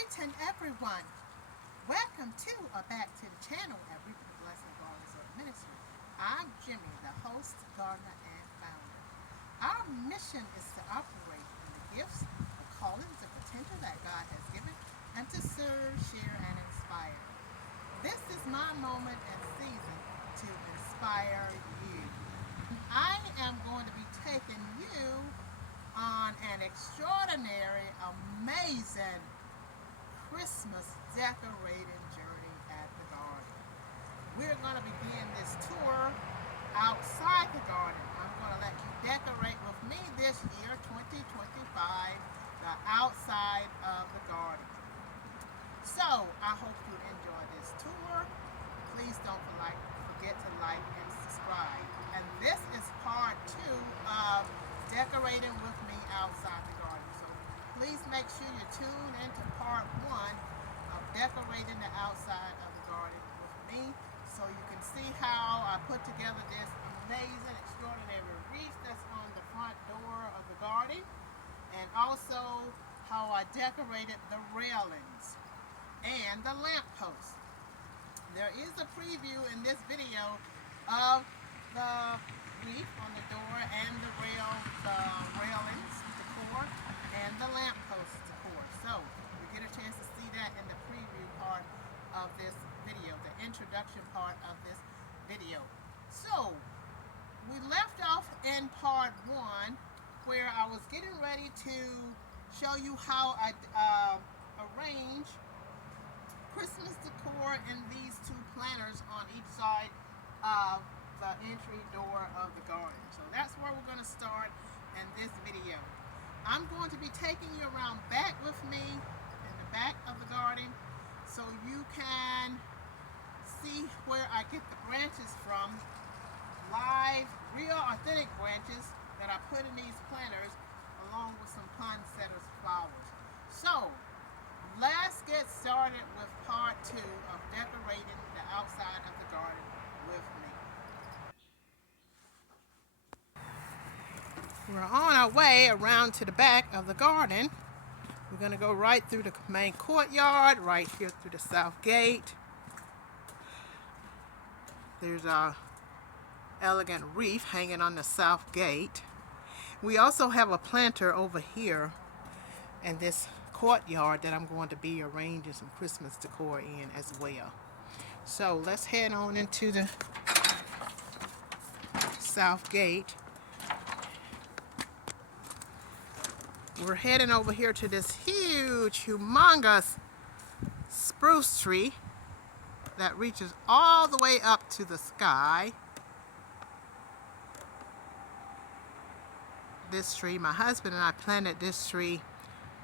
Greeting everyone. Welcome to or back to the channel at Reaping the Blessing Gardens of Ministry. I'm Jimmy, the host, gardener, and founder. Our mission is to operate in the gifts, the callings, the potential that God has given, and to serve, share, and inspire. This is my moment and season to inspire you. I am going to be taking you on an extraordinary, amazing Christmas decorating journey at the garden. We're going to begin this tour outside the garden. I'm going to let you decorate with me this year, 2025, the outside of the garden. So, I hope you enjoy this tour. Please don't forget to like and subscribe. And this is part 2 of decorating with me outside the garden. So please make sure you tune into part 1 of decorating the outside of the garden with me, so you can see how I put together this amazing, extraordinary wreath that's on the front door of the garden, and also how I decorated the railings and the lamppost. There is a preview in this video of the wreath on the door and the railings decor and the lamppost decor. So you get a chance to see that in the preview part of this video, the introduction part of this video. So we left off in part 1 where I was getting ready to show you how I arrange Christmas decor in these 2 planters on each side of the entry door of the garden. So that's where we're going to start in this video. I'm going to be taking you around back with me in the back of the garden so you can see where I get the branches from. Live, real authentic branches that I put in these planters along with some poinsettias flowers. So let's get started with part 2 of decorating the outside of the garden with me. We're on our way around to the back of the garden. We're going to go right through the main courtyard, right here through the south gate. There's our elegant wreath hanging on the south gate. We also have a planter over here in this courtyard that I'm going to be arranging some Christmas decor in as well. So let's head on into the south gate. We're heading over here to this huge, humongous spruce tree that reaches all the way up to the sky. This tree, my husband and I planted this tree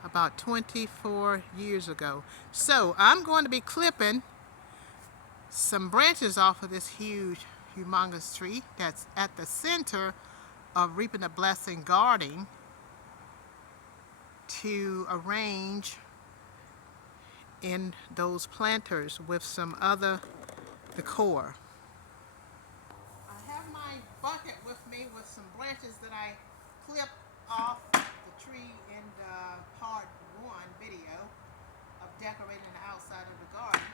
about 24 years ago. So I'm going to be clipping some branches off of this huge, humongous tree that's at the center of Reaping the Blessing Garden to arrange in those planters with some other decor. I have my bucket with me with some branches that I clipped off the tree in the part 1 video of decorating the outside of the garden.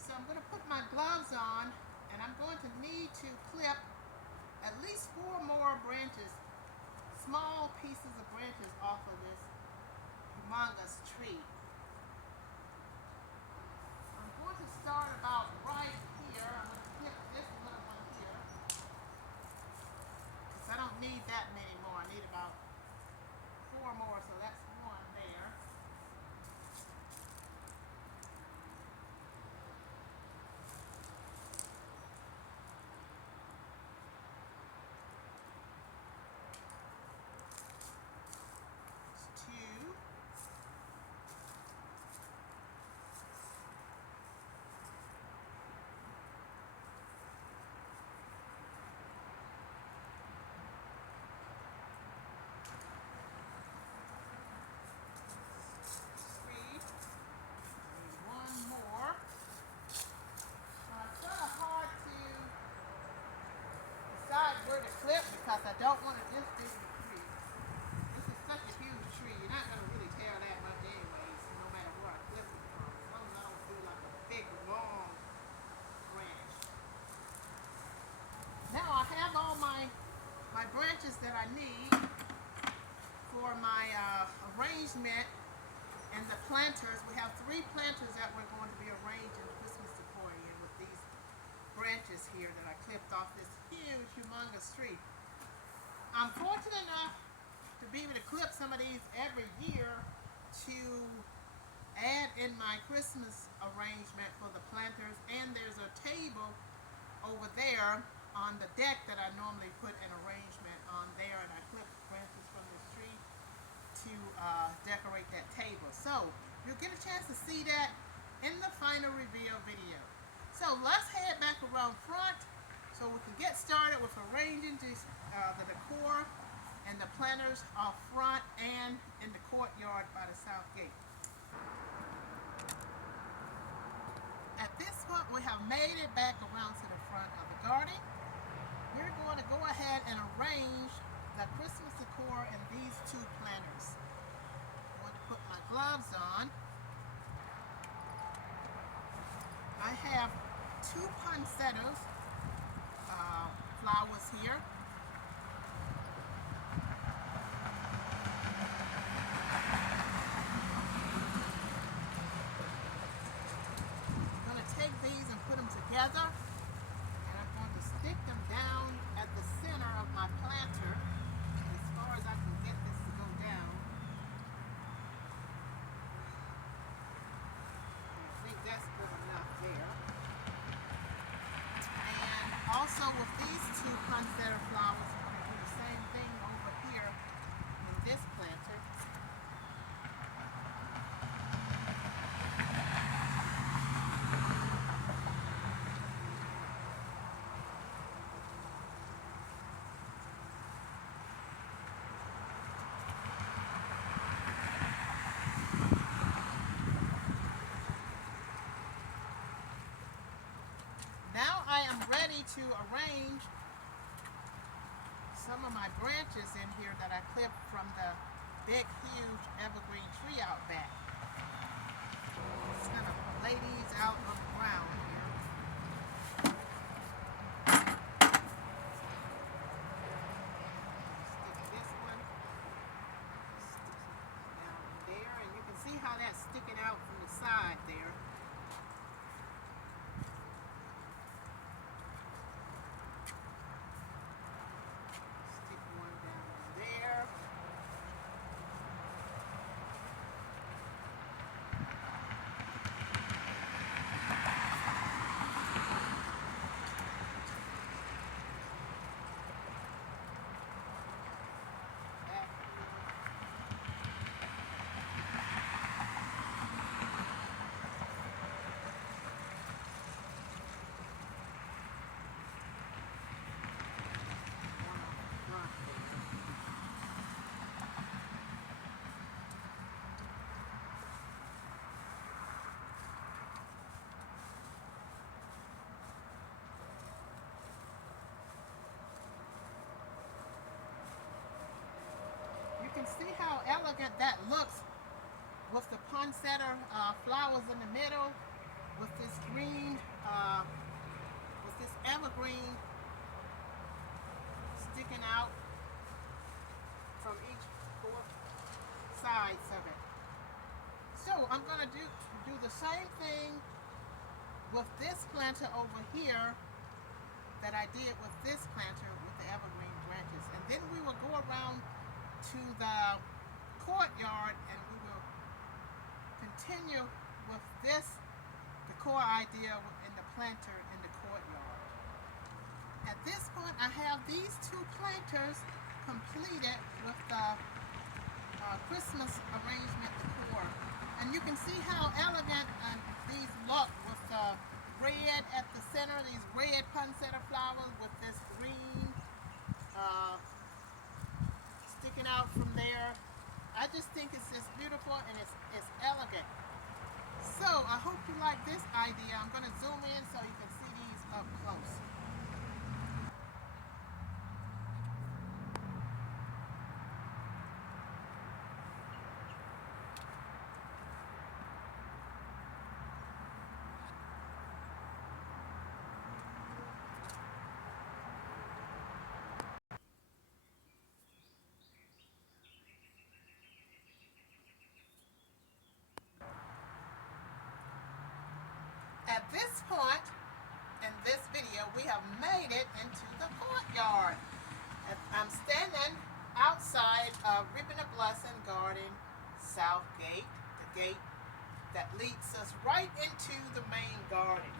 So I'm going to put my gloves on, and I'm going to need to clip at least 4 more branches, small pieces of branches off of this humongous tree. I'm going to start about right here. I'm going to clip this little one here, because I don't need that many more. I need about 4 more, so that's 1 there. That's 2. Where to clip, because I don't want to just dig the tree. This is such a huge tree, you're not going to really tear that much anyways, no matter where I clip it. branches that I need for my arrangement and the planters. We have 3 planters that we're going to be arranging Christmas decor in with these branches here that I clipped off this huge, humongous tree. I'm fortunate enough to be able to clip some of these every year to add in my Christmas arrangement for the planters. And there's a table over there on the deck that I normally put an arrangement on there, and I clipped branches from this tree to decorate that table. So you'll get a chance to see that in the final reveal video. So let's head back around front so we can get started with arranging the decor and the planters off front and in the courtyard by the south gate. At this point, we have made it back around to the front of the garden. We're going to go ahead and arrange the Christmas decor in these 2 planters. I'm going to put my gloves on. I have 2 poinsettias flowers here. Together, and I'm going to stick them down at the center of my planter as far as I can get this to go down. I think that's good enough there. And also with these 2 poinsettia flowers, I'm going to do the same thing over here in this planter. Now I am ready to arrange some of my branches in here that I clipped from the big, huge evergreen tree out back. Just gonna lay these out on the ground here. Stick this one, stick it down there, and you can see how that's sticking out from the side there. You can see how elegant that looks with the poinsettia flowers in the middle, with this green, with this evergreen sticking out from each 4 sides of it. So I'm going to do the same thing with this planter over here that I did with this planter with the evergreen branches. And then we will go around to the courtyard and we will continue with this decor idea in the planter in the courtyard. At this point, I have these 2 planters completed with the Christmas arrangement decor. And you can see how elegant these look with the red at the center, these red poinsettia flowers with this green sticking out from there. I just think it's just beautiful and it's elegant. So I hope you like this idea. I'm going to zoom in so you can see these up close. this point in this video, we have made it into the courtyard. I'm standing outside of Reaping a Blessing Garden South Gate, the gate that leads us right into the main garden.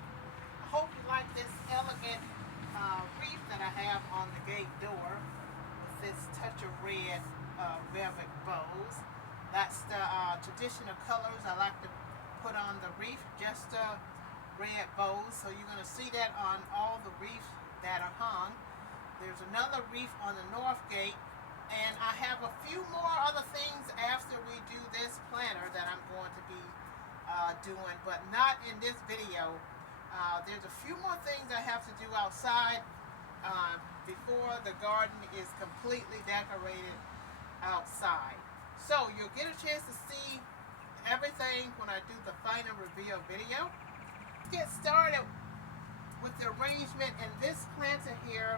I hope you like this elegant wreath that I have on the gate door with this touch of red velvet bows. That's the traditional colors I like to put on the wreath, just red bows. So you're going to see that on all the wreaths that are hung. There's another wreath on the north gate, and I have a few more other things after we do this planter that I'm going to be doing, but not in this video. There's a few more things I have to do outside before the garden is completely decorated outside. So you'll get a chance to see everything when I do the final reveal video. Let's get started with the arrangement in this planter here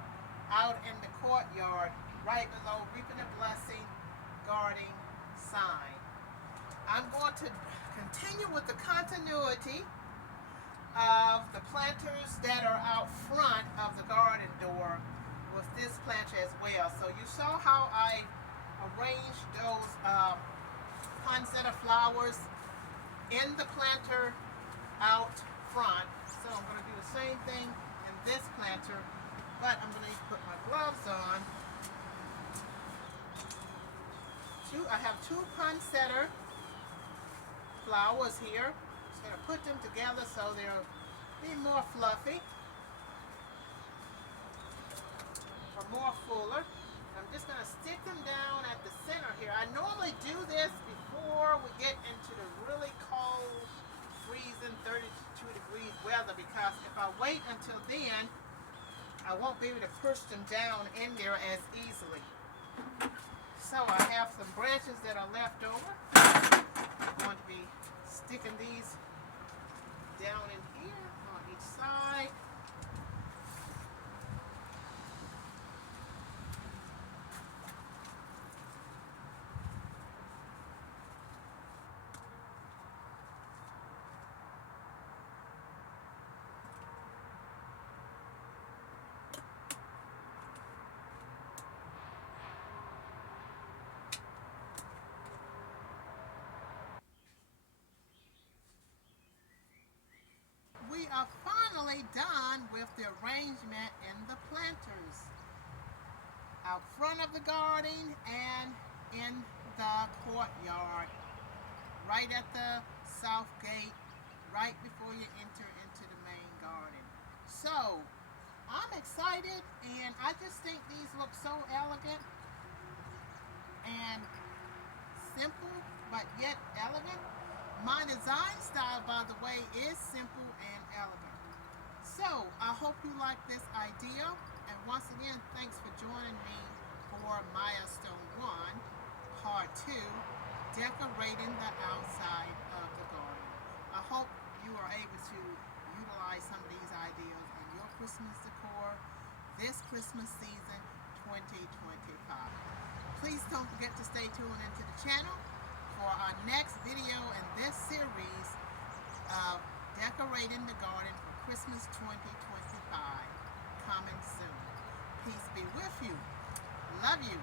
out in the courtyard right below Reaping a Blessing Garden sign. I'm going to continue with the continuity of the planters that are out front of the garden door with this planter as well. So you saw how I arranged those poinsettia flowers in the planter out front. So I'm going to do the same thing in this planter, but I'm going to put my gloves on. I have two poinsettia flowers here. Just going to put them together so they'll be more fluffy or more fuller. I'm just going to stick them down at the center here. I normally do this before we get into the really cold, freezing 32 degrees weather, because if I wait until then, I won't be able to push them down in there as easily. So I have some branches that are left over. I'm going to be sticking these down in here on each side. We are finally done with the arrangement in the planters out front of the garden and in the courtyard, right at the south gate, right before you enter into the main garden. So I'm excited, and I just think these look so elegant and simple, but yet elegant. My design style, by the way, is simple and elegant. So I hope you like this idea, and once again, thanks for joining me for Milestone 1, Part 2, decorating the outside of the garden. I hope you are able to utilize some of these ideas in your Christmas decor this Christmas season 2025. Please don't forget to stay tuned into the channel for our next video in this series of decorating the garden for Christmas 2025, coming soon. Peace be with you. Love you.